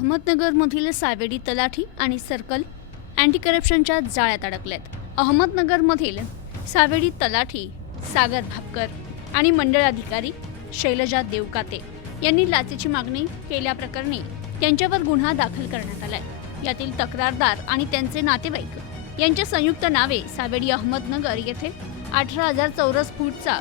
अहमदनगरमधील सावेडी तलाठी आणि circle anti करप्शनच्या जाळ्यात अडकलेत। अहमदनगरमधील सावेडी तलाठी सागर भापकर आणि मंडळ अधिकारी शैलजा देवकाते यांनी लाचेची मागणी केल्याप्रकरणी त्यांच्यावर गुन्हा दाखल करण्यात आलाय। यातील तक्रारदार आणि त्यांचे नातेवाईक यांच्या संयुक्त नावे सावेडी अहमदनगर येथे 18,000 चौरस फूटचा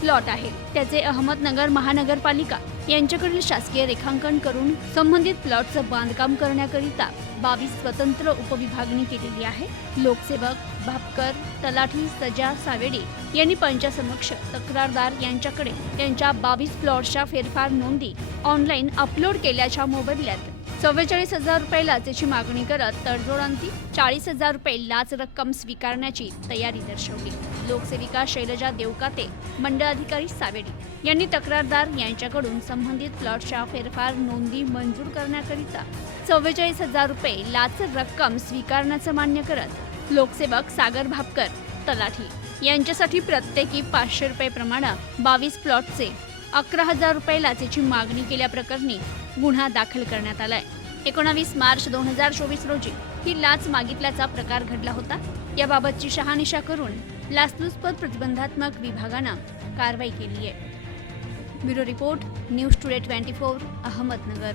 प्लॉट आहे। त्याचे अहमदनगर महानगरपालिका यांच्याकडील शासकीय रेखांकन करून संबंधित प्लॉटचं बांधकाम करण्याकरिता 22 स्वतंत्र उपविभागणी केलेली आहे। लोकसेवक भापकर तलाठी सजा सावेडी यांनी पंचासमक्ष तक्रारदार यांच्याकडे त्यांच्या 22 प्लॉटच्या फेरफार नोंदी ऑनलाईन अपलोड केल्याच्या मोबदल्यात 44,000 रुपये लाचेची मागणी करत तडजोडांती 40,000 रुपये लाच रक्कम स्वीकारण्याची तयारी दर्शवली। लोकसेविका शैलजा देवकाते मंडळ अधिकारी सावेडी यांनी तक्रारदार यांच्याकडून संबंधित प्लॉटच्या फेरफार नोंदी मंजूर करण्याकरिता 44,000 रुपये लाच रक्कम स्वीकारण्याचं मान्य करत लोकसेवक सागर भापकर तलाठी यांच्यासाठी प्रत्येकी 500 रुपये प्रमाणे 22 प्लॉटचे 11,000 रुपये लाचेची मागणी केल्याप्रकरणी गुन्हा दाखल करण्यात आलाय। 19 मार्च 2024 रोजी ही लाच मागितल्याचा प्रकार घडला होता। याबाबतची शहानिशा करून लाचलुचपत प्रतिबंधात्मक विभागानं कारवाई केली आहे। Bureau report news today 24 Ahmednagar.